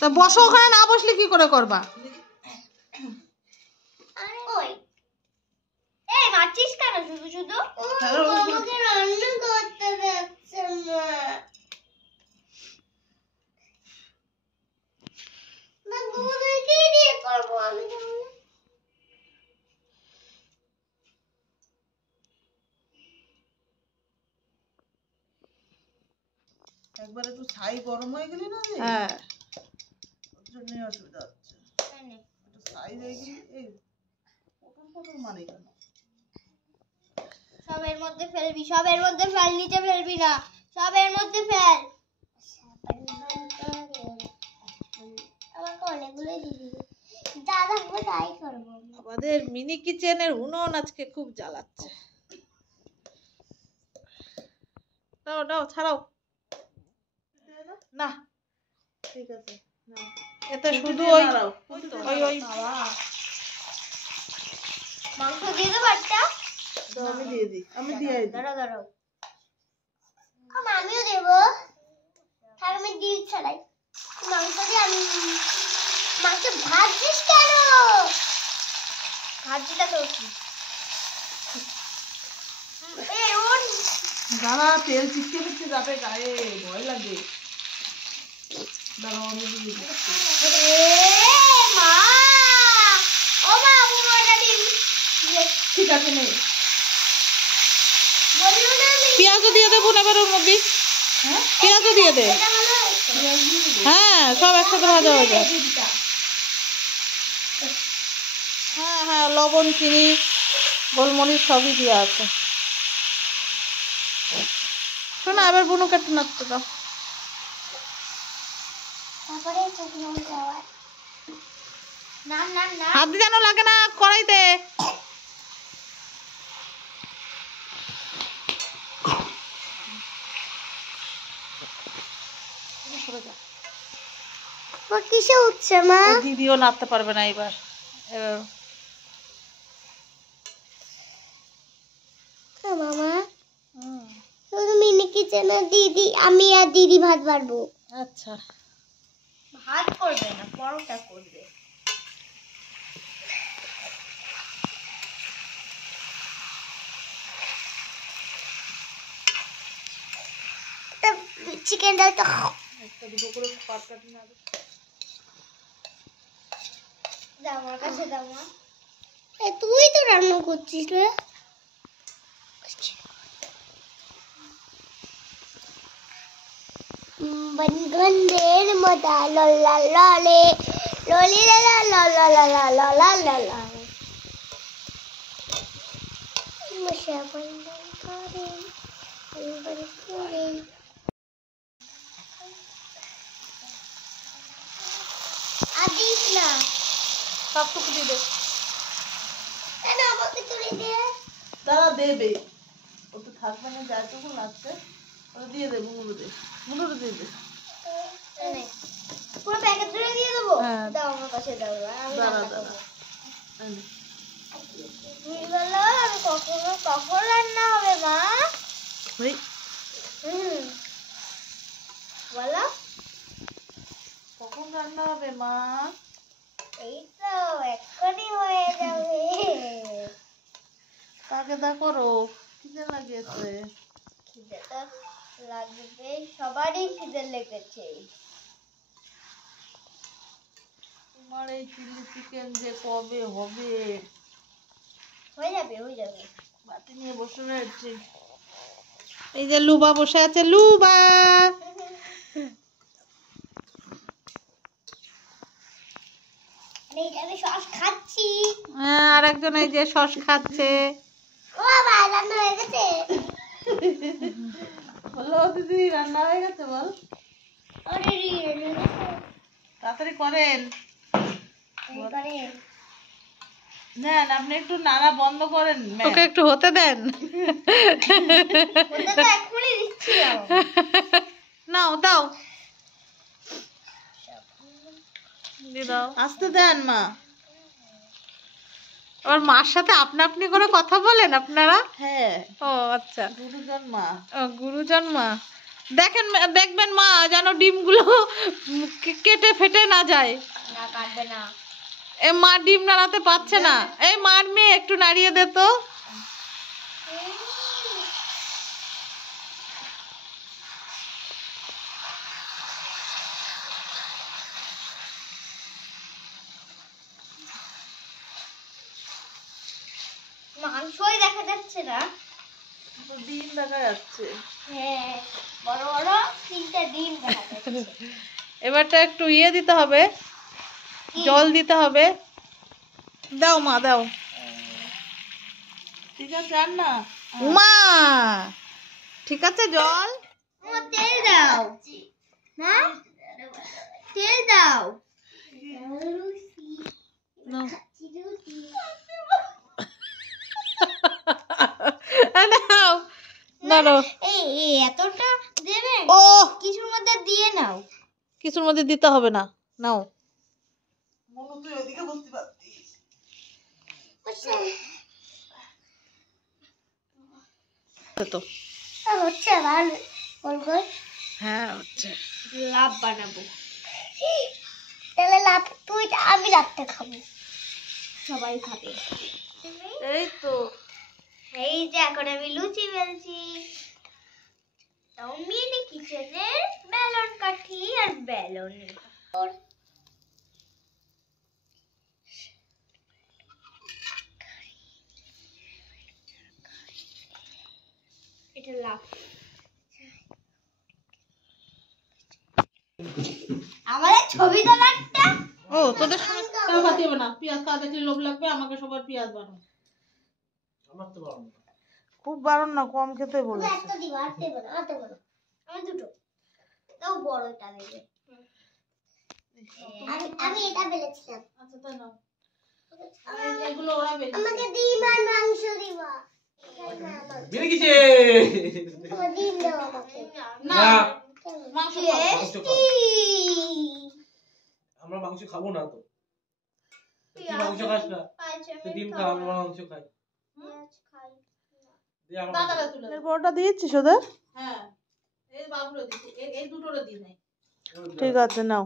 তা বসো, ওখানে না বসলে কি করে করবা? মারছিস কেন শুধু শুধু? আমাকে রান্না করতে যাচ্ছে মা। না গুলোকে দিয়ে করব আমি তাহলে। একবার একটু ছাই গরম হয়ে গেলি না রে? হ্যাঁ, ওর জন্য অসুবিধা হচ্ছে। একটু ছাই হয়ে গেলি এই পটল পটল মানে কেন? সবের মধ্যে ফেলবি, সবের মধ্যে ফেল, নিচে ফেলবি না, সবের মধ্যে ফেল। আমাকে অনেকগুলো দিবি দাদা, তাই করবো। আমাদের মিনি কিচেনের উনুন আজকে খুব জ্বালাচ্ছে। দাও দাও, ছাড়াও না, ঠিক আছে নাও। এতে শুধু ওই ওই ওই মাংস দিয়ে দেবো একটা। দাও, আমি দিয়ে দিই, আমি দিয়ে দিই। দাঁড়াও আমিও দেবো। তাহলে আমি দিই ছাড়াই মাংস দিয়ে। আমি মাংস ভাজছিস কেন? ভাজিটা তো কি দাঁড়া, তেল চিটকে চিটকে যাবে গায়ে, ভয় লাগে। দাঁড়াও, আমি দিয়ে দিচ্ছি। মা, ও মা, বুমাটা দিন। ঠিক আছে নে। বললো না আমি। পেঁয়াজও দিয়ে দেবো এবার ওর মধ্যে। হ্যাঁ, পেঁয়াজও দিয়ে দে। এটা ভালো হয়েছে। পেঁয়াজ দিয়ে দিবি? হ্যাঁ, সব একসাথে ভাজা হয়ে যায়। দিদিটা। হ্যাঁ হ্যাঁ, লবণ, চিনি, গোলমরিচ সবই দেওয়া আছে। শোনো, এবার বুনুকে একটু নাড়তে দাও। তারপরে শুকনো যাওয়া। না না না, হাত দিয়ে যেন লাগে না কড়াইতে। কিসে উঠছে মা? দিদিও নাড়তে পারবে না এবার। মামা শুধু মিনি কিচেনে দিদি, আমি আর দিদি ভাত বাড়বো। আচ্ছা, ভাত করবে না, পরোটা করবে। চিকেন ডাল তো একটা দুটো করে পাট কাটি না দে। দাও আমার কাছে, দাও মা। তুই তো রান্না করছিস রে। বনগন্ধের মদা ললা ললে ললি লালা ললা ললা ললা ললা মশা বন্ধন করে বন্ধন করে। আদিস না সবটুকু দিয়ে দে। কেন আমাকে তুলে দে। দাঁড়া, দেবে। ও তো থাকবে না, যাইটুকু লাগছে ওটা দিয়ে দে, মুগুলো দে, মুগুলো দিয়ে দে। পুরো প্যাকেট ধরে দিয়ে দেবো। হ্যাঁ। দাও আমার কাছে, দাও আমি দাঁড়া রান্না দাঁড়া, করবো। এই নে। বলো আমি কখন রান্না হবে মা? এই, বলো কখন রান্না হবে মা? এই তো এক্ষুনি হয়ে যাবে। কাকে দা করো, খিদে লাগিয়েছে। খিদে তো লাগবে, সবারই খিদে লেগেছে। তোমার এই চিলি চিকেন যে কবে হবে? হয়ে যাবে হয়ে যাবে। বাটি নিয়ে বসে রয়েছে। এই যে লুবা বসে আছে, লুবা। এই যে আমি সস খাচ্ছি। হ্যাঁ, আর একজন এই যে সস খাচ্ছে। ও বাবা, রান্না হয়ে গেছে। বলো দিদি, রান্না হয়ে গেছে বল। আরে রে, তাড়াতাড়ি করেন। এবারে নেন, আপনি একটু নাড়া বন্ধ করেন। ওকে একটু হতে দেন। ওটা তো এক্ষুনি দিচ্ছি। নাও দাও। দিয়ে দাও। আসতে দেন মা। আর মার সাথে আপনা আপনি করে কথা বলেন আপনারা? হ্যাঁ, ও আচ্ছা, গুরুজন মা। ও গুরুজন মা। দেখবেন মা যেন ডিমগুলো কেটে ফেটে না যায়। না কাটবে না। এ মা ডিম নাড়াতে পারছে না। এই মার মেয়ে একটু নাড়িয়ে দে তো। মাংসই দেখা যাচ্ছে না, তো ডিম দেখা যাচ্ছে। হ্যাঁ বড় বড় 3টা ডিম দেখা যাচ্ছে। এবারটা একটু ইয়ে দিতে হবে, জল দিতে হবে। দাও মা দাও। ঠিক আছে, আর না মা ঠিক আছে জল। তেল দাও না, তেল দাও। নাও নাও। এই এতটা দেবেন? ও কিছুর মধ্যে দিয়ে নাও। কিছুর মধ্যে দিতে হবে না, নাও। মনু তুই ওইদিকে বসতে পারতিস। তো হচ্ছে ভালো, বলবো হ্যাঁ হচ্ছে। লাভ বানাবো। তাহলে লাভ তুই, আমি লাভটা খাবো, সবাই খাবে। এই তো এই যে এখন আমি লুচি বেলছি। তাও মিনি কিচেনের বেলন কাঠি আর বেলন। এটা লাভ। আমাদের ছবি তোলাটা ও তোদের সময় খাওয়াতে হবে না। পেঁয়াজ খাওয়া দেখলে লোভ লাগবে, আমাকে সবার পেঁয়াজ বানাও। খুব বারণ না, কম খেতে বলে। একটা দিব, আর দেব না, আর দেব না। আমি দুটো তাও বড়টা দেবে। আমি এটা বেলেছিলাম। আচ্ছা তাই নাও। এগুলো ওরা বেঁচে আমাকে ডিম আর মাংস দিবা। বেড়ে গেছে। ডিম দাও আমাকে। না মাংস টেস্টি। আমরা মাংস খাবো না তো। তুই মাংস খাস না, তুই ডিম খা, আমরা মাংস খাই। দিয়ে আমার দাদারা তুলে দাও। এরপরটা দিয়েছিস ওদের? হ্যাঁ এই বাবুরে দিছি, এই দুটোরে দিই নাই। ঠিক আছে, নাও।